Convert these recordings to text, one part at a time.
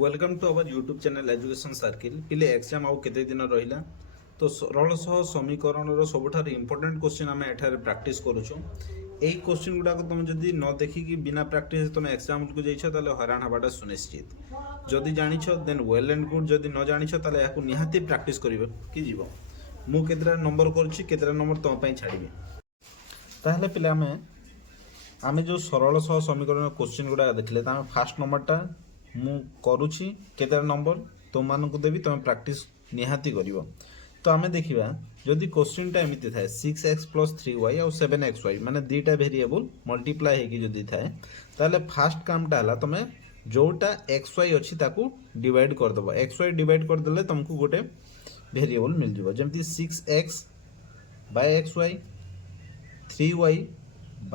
welcome to our YouTube channel education circle पिले exam आउ केते दिन रहिला तो सरल सह समीकरण रो सबठार इंपोर्टेंट क्वेश्चन आम एठारे प्रैक्टिस करूछु एई क्वेश्चन गुडा को तुम जदी न देखिकी बिना प्रैक्टिस तुम एग्जाम को जाइछ ताले हैरान हबाटा सुनिश्चित जदी जानिछ देन वेल एंड गुड जदी न जानिछ ताले याकू निहाती प्रैक्टिस करिवे कि जीवो मु केतरा नंबर करछि केतरा नंबर तुम पई छाडिबे ताहले पिले आमे जो सरल सह समीकरण क्वेश्चन गुडा देखले ता फर्स्ट नंबरटा मु करुछि केते नंबर तुम मानक देवी तुम प्रैक्टिस निहाती करिवो तो आमे देखिबा जदि क्वेश्चन टा एमिति थाए 6x + 3y और 7xy माने दुईटा वेरिएबल मल्टीप्लाई हेकी जदि थाए ताले फर्स्ट कामटा हला तमे जोटा xy अछि ताकू डिवाइड कर दबो xy डिवाइड कर देले तुमको गोटे वेरिएबल मिल जिवो जेमति 6x / xy 3y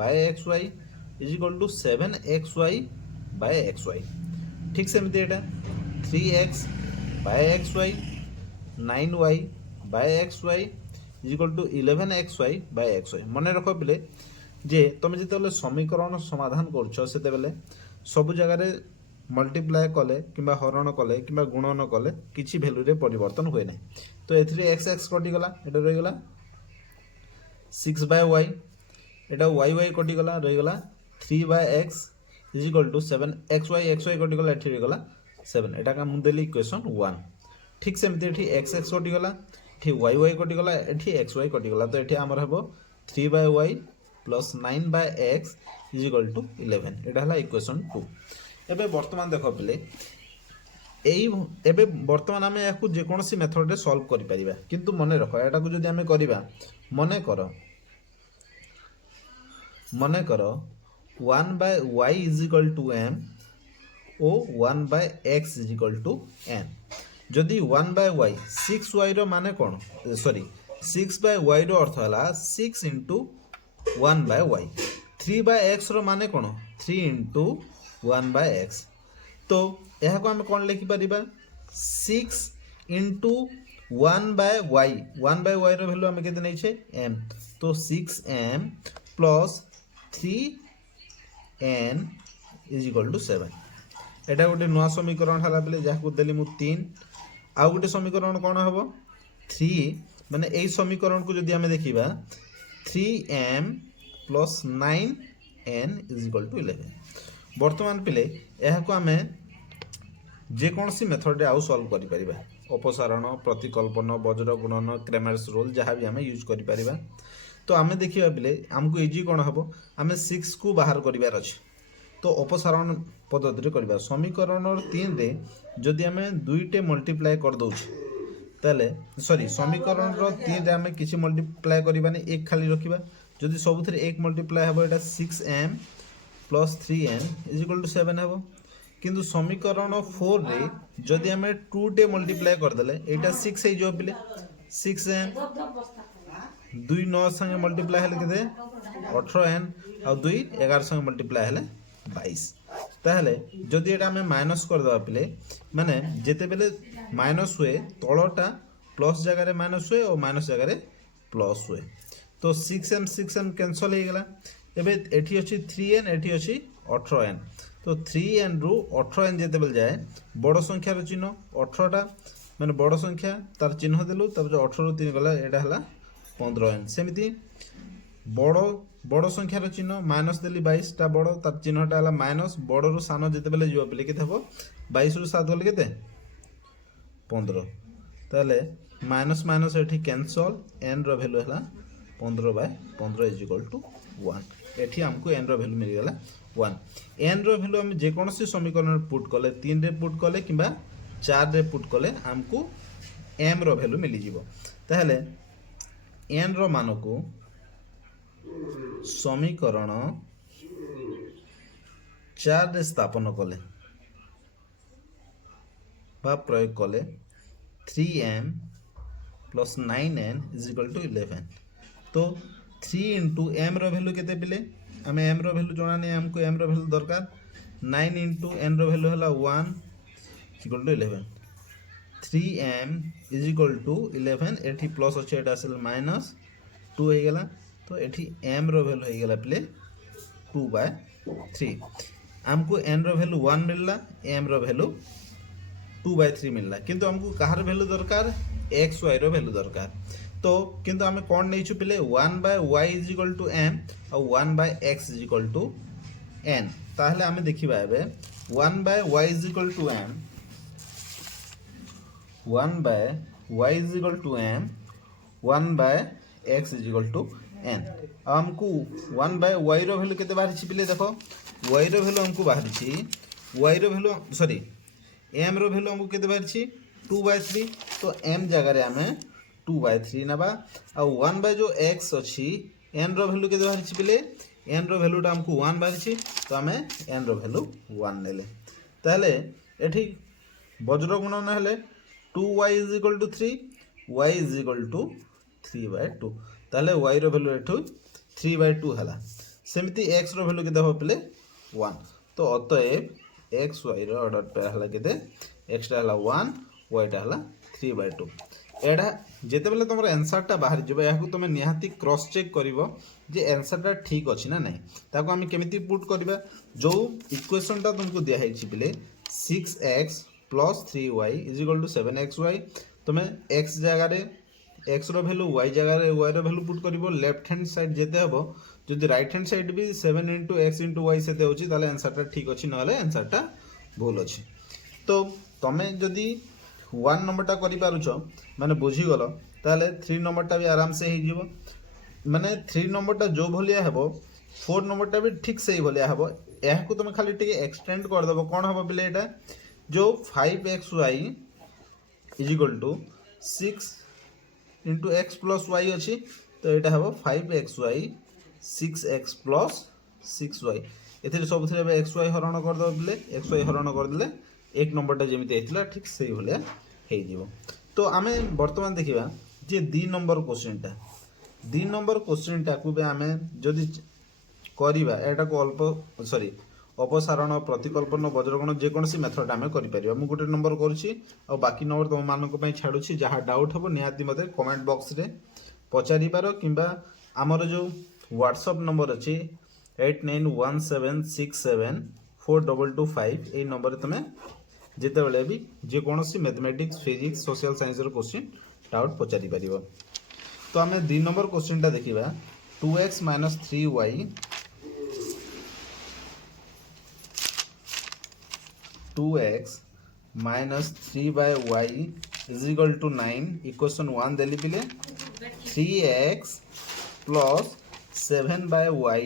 / xy = 7xy / xy ठीक सेमती एटा 3x / xy 9y / xy = 11xy / xy मन रख बेले जे तुम जिते समीकरण समाधान कर सब जगार मल्टीप्लाय कले कि हरण कले कि गुणन कले किसी भैल्यू रे परिवर्तन हुए ना तो ए एक्स एक्स कटिगला ये रहीगला 6/y एटा y कटिगला रहीगला 3/x = 7xy xy कटिगला एठी रहीगला 7 एटा का मु देली इक्वेशन 1 ठीक सेमती एठी x x कटिगला एठी y कटिगला एठी xy कटिगला तो एठी हमर हबो 3/y + 9/x = 11 एटा हला इक्वेशन 2 एबे वर्तमान देखो पले एबे वर्तमान आमे याकू जे कोनसी मेथड रे सॉल्व करि परिबा किंतु मने रखो एटा को जदी आमे करिबा मने करो 1/y = m और 1/x = n जदि 1/y 6y रो माने कोन सॉरी 6/y रो अर्थ हला 6 * 1/y 3/x रो माने कोन 3 * 1/x तो यह को हम कोन लिखि परिबा 6 * 1/y 1/y रो वैल्यू हम केते नै छै m तो 6m + 3n = 7 एटा गोटे नुआ समीकरण हला बेले जाको देली मु 3 आ गोटे समीकरण कोन हबो 3 माने एई समीकरण को जदी हमें देखिबा 3m + 9n = 11 वर्तमान पिले एहा को हमें जे कोनसी मेथड रे आउ सॉल्व करि परिबा अपसारण प्रतिकल्पन वज्र गुणन क्रेमर्स रूल जहाँ भी हमें यूज करि परिबा तो आमे देखिबा बिले हमको इजी कोन हबो हमें 6 को बाहर करिवार अछि तो अपसारण पद्धति रे करिबा समीकरण 3 रे जदि हमें दुईटे मल्टीप्लाई कर दउछ ताले सॉरी समीकरण 3 रे हमें किछि मल्टीप्लाई करिबानी एक खाली रखिबा जदि सबथरे एक मल्टीप्लाई हबो एटा 6m + 3n = 7 हबो किंतु समीकरण 4 रे जदि हमें 2 टे मल्टीप्लाई कर देले एटा 6 हे जो बिले 6m 2 9 संगे मल्टीप्लाई हेले केते 18n आ 2 11 संगे मल्टीप्लाई हेले 22 ताहले जदि एटा हमें माइनस कर दबा पिले माने जेते बेले माइनस हुए तळटा प्लस जगह रे माइनस हुए और माइनस जगह रे प्लस हुए तो 6m कैंसिल हे गेला एबे एठी अछि 3n एठी अछि 18n तो 3n रु 18n जेते बेले जाए बड़ संख्या रो चिन्ह 18टा माने बड़ संख्या तार चिन्ह देलु तब जो 18 रु 3 गला एटा हला 15n सेमिति बड़ संख्या रो चिन्ह माइनस देली 22 टा बड़ तार चिन्हटा हला माइनस बड़ रु सानो जेते बेले जो बेले केते हबो 22 रु 7 गले केते 15 ताले माइनस माइनस एठी कैंसिल n रो वैल्यू हला 15/15 = 1 एठी हमको n रो वैल्यू मिल गेला 1 n रो वैल्यू हम जे कोनसी समीकरण पुट कले 3 रे पुट कले किबा 4 रे पुट कले हमको m रो वैल्यू मिल जिवो ताहले n रो मान को समीकरण 4 रे स्थापन कले बा प्रयोग कले 3m + 9n = 11 तो 3 * m रो वैल्यू केते पिले हमें m रो वैल्यू जाना नहीं हमको m रो वैल्यू दरकार 9 * n रो वैल्यू हला 1 = 11 3m = 11 एठी प्लस अछि एटा असल माइनस 2 हे गेला तो एठी m रो वैल्यू हे गेला प्ले 2/3 हमको n रो वैल्यू 1 मिलला m रो वैल्यू 2/3 मिलला किंतु हमको कहार वैल्यू दरकार एक्स वाई रो वैल्यू दरकार तो किंतु आमे कोन नेइछु पिले 1/y = m और 1/x = n ताहले आमे देखिबा एबे 1/y = m 1/y = m 1/x = n हमको 1/y रो वैल्यू केते बाहरिछि पिले देखो y रो वैल्यू हमको बाहरिछि y row value sorry m रो वैल्यू हमको केते बाहरिछि 2/3 तो m जगह रे हमें 2/3 नबा आ 1 बाय जो x अछि n रो वैल्यू केते बाहरिछि पिले n रो वैल्यू टा हमको 1 बाहरिछि तो हमें n रो वैल्यू 1 नेले ताले एठी वज्र गुणन हेले 2y = 3 y = 3/2 ताले y रो वैल्यू एठो 3/2 हला सेमिति x रो वैल्यू केते हो पिले 1 तो अतएव x y रो ऑर्डर पे हला केते x टा हला 1 y टा हला 3/2 एडा जेते बेले तमर आंसर टा बाहर जबे याकू तमे निहाती क्रॉस चेक करिवो जे आंसर टा ठीक अछि ना नै ताको हम केमिति पुट करबा जो इक्वेशन टा तुमको दिया है पिले 6x + 3y = 7xy तमे x जगह रे x रो वैल्यू y जगह रे y रो वैल्यू पुट करिवो लेफ्ट हैंड साइड जेते हबो जदि राइट हैंड साइड भी 7 * x * y सेते होची ताले आंसर टा ठीक अछि नले आंसर टा भूल अछि तो तमे जदि 1 नंबर टा करि पारुछो माने बुझी गलो ताले 3 नंबर टा भी आराम से ही जीवो माने 3 नंबर टा जो भलिया हेबो 4 नंबर टा भी ठीक से ही भलिया हेबो एहा को तुम खाली टिके एक्सटेंड कर देबो कोन हेबो बिले एटा जो 5xy = 6 * x + y अछि तो एटा हेबो 5xy 6x + 6y एथिरे सब थरे xy हरण कर दो बिले xy हरण कर दिले एक नंबर टा जेमिति हेतिला ठीक सेही भलिया हे जीवो तो आमे वर्तमान देखिबा जे 2 नंबर क्वेश्चन टा को बे आमे जदि करिबा एटा को अल्प सॉरी अपसारण प्रतिकल्पन वज्रगण जे कोनसी मेथड आमे करि परिबा मु गोटे नंबर करूची और बाकी नंबर तुम मानको पई छाडुची जहा डाउट हबो निहाती मते कमेंट बॉक्स रे पचारि पारो किबा हमर जो व्हाट्सएप नंबर अछि 8917674225 ए नंबर तुमे जेते बेले भी जे कोनसी मैथमेटिक्स फिजिक्स सोशल साइंस रो क्वेश्चन डाउट पचारि परिबो तो हमें 2 नंबर क्वेश्चन टा देखिबा 2x - 3y 2x - 3/y = 9 equation 1 देली पिले 3x + 7/y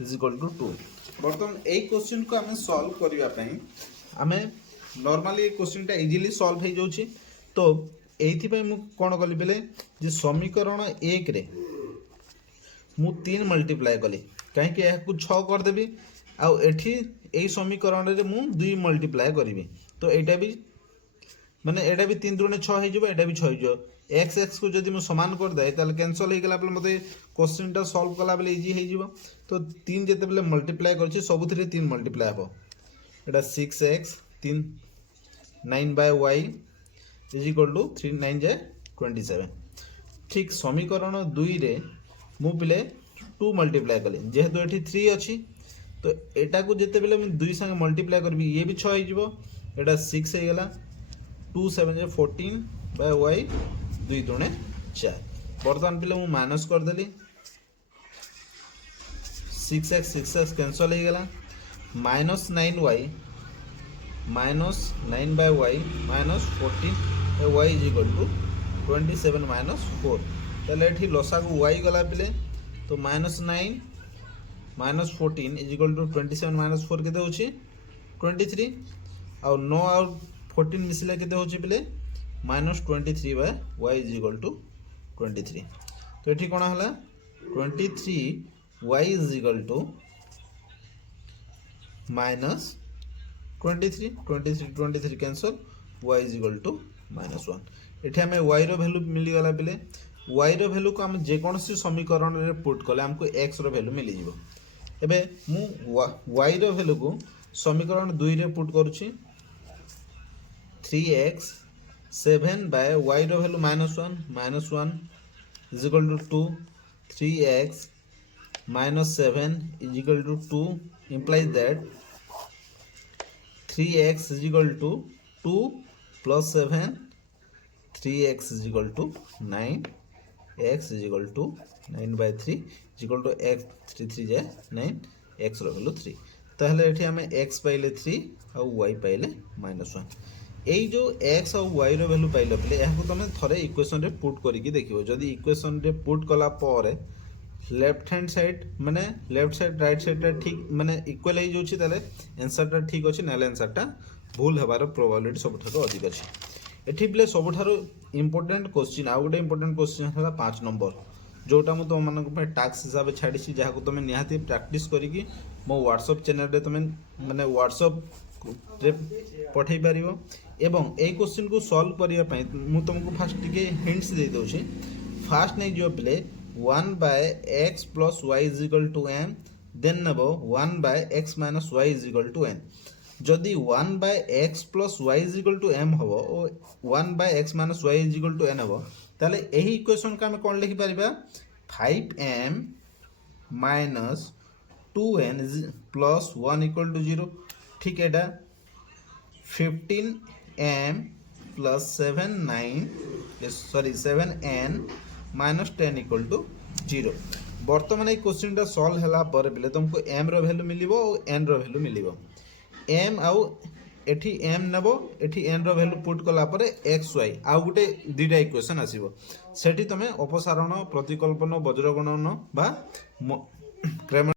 = 2 बर्तमान ए क्वेश्चन को हमें सॉल्व करिवा पई हमें नॉर्मली क्वेश्चन टा इजीली सॉल्व हो जाउची तो एथि पे मु कोन कली बेले जे समीकरण 1 रे मु 3 मल्टीप्लाई कली काहे कि या को 6 कर देबी आ एठी एई समीकरण रे मु 2 मल्टीप्लाई करबी तो एटा भी माने एटा भी 3 दुने 6 हे जबो एटा भी 6 हे जबो x x को जदि मु समान कर दे ताले कैंसिल हे गेला पे मते क्वेश्चन टा सॉल्व कला बेले इजी हे जबो तो 3 जते बेले मल्टीप्लाई करछि सबुथिरे 3 मल्टीप्लाई हबो एटा 6x 3 9/y = 3 9 * 27 ठीक समीकरण 2 रे मु पिले 2 मल्टीप्लाई कले जेहेतु एठी 3 अछि तो एटा को जते बेले मु 2 संगे मल्टीप्लाई करबी ये भी 6 हे जिवो एटा 6 हे गेला 2 7 = 14/y 2 दुणे 4 वर्तमान पिले मु माइनस कर देली 6x कैंसिल हे गेला -9y -9/y -14y = 27 - 4 ताले एठी लसा को y गला पिले तो -9 - 14 = 27 - 4 केते होची 23 और 9 और 14 मिसले केते होची पिले -23/y = 23 तो एठी कोन हला 23y = -23 कैंसल y = -1 एठी हमें y रो वैल्यू मिली गला पिले y रो वैल्यू को हम जे कोनसी समीकरण रे पुट कले हमको x रो वैल्यू मिली जिवो एबे मु y रो वैल्यू को समीकरण 2 रे पुट करूची 3x 7/y row value -1 = 2 3x -7 = 2 implies that 3x = 2 plus 7 3x is equal to 9, x is equal to 9 by 3 is equal to x 3 3 जाए 9, x रो वैल्यू 3 ताहले एठी हमें x पाइले 3 और y पाइले -1 एई जो x और y रो वैल्यू पाइले पले याको तमे थरे इक्वेशन रे पुट करिकि देखिबो जदी इक्वेशन रे पुट कला पारे लेफ्ट हैंड साइड माने लेफ्ट साइड राइट साइड रे ठीक माने इक्वल हो जाउछि ताले आंसर टा ठीक अछि नाले आंसर टा भूल हेबार प्रोबेबिलिटी सबठारो अधिक अछि एठी प्ले सबठारो इंपोर्टेंट क्वेश्चन आ गोटे इंपोर्टेंट क्वेश्चन हला 5 नंबर जोटा मु तुम मानक पे टास्क हिसाब से छाड़ी जहाँ तुम निहाती प्रैक्टिस करिकी मो व्हाट्सएप चैनल रे तुम माने व्हाट्सएप रे पठै परिबो एवं ए क्वेश्चन को सॉल्व करिया पई मु तुमको फास्ट टिके हिंट्स दे दोछि फास्ट नै जो play 1 by x plus y is equal to m then Nebo 1 by x minus y is equal to n जदि 1 by x plus y is equal to m हबो ओ 1 by x minus y is equal to n हबो ताले एही equation का हम कोन लिखि परिबा 5m minus 2n is plus 1 equal to 0 ठीक एटा 15m plus 7n minus 10 equal to 0 बर्तमान ये क्वेश्चन टा सॉल्व हला पर बेले तुमको m रो वैल्यू मिलिबो और n रो वैल्यू मिलिबो m आउ एठी m नेबो एठी n रो वैल्यू पुट कला पर x y आउ गुटे दुटा इक्वेशन आसीबो सेठी तमे अपसारण प्रतिकल्पन वज्रगणन बा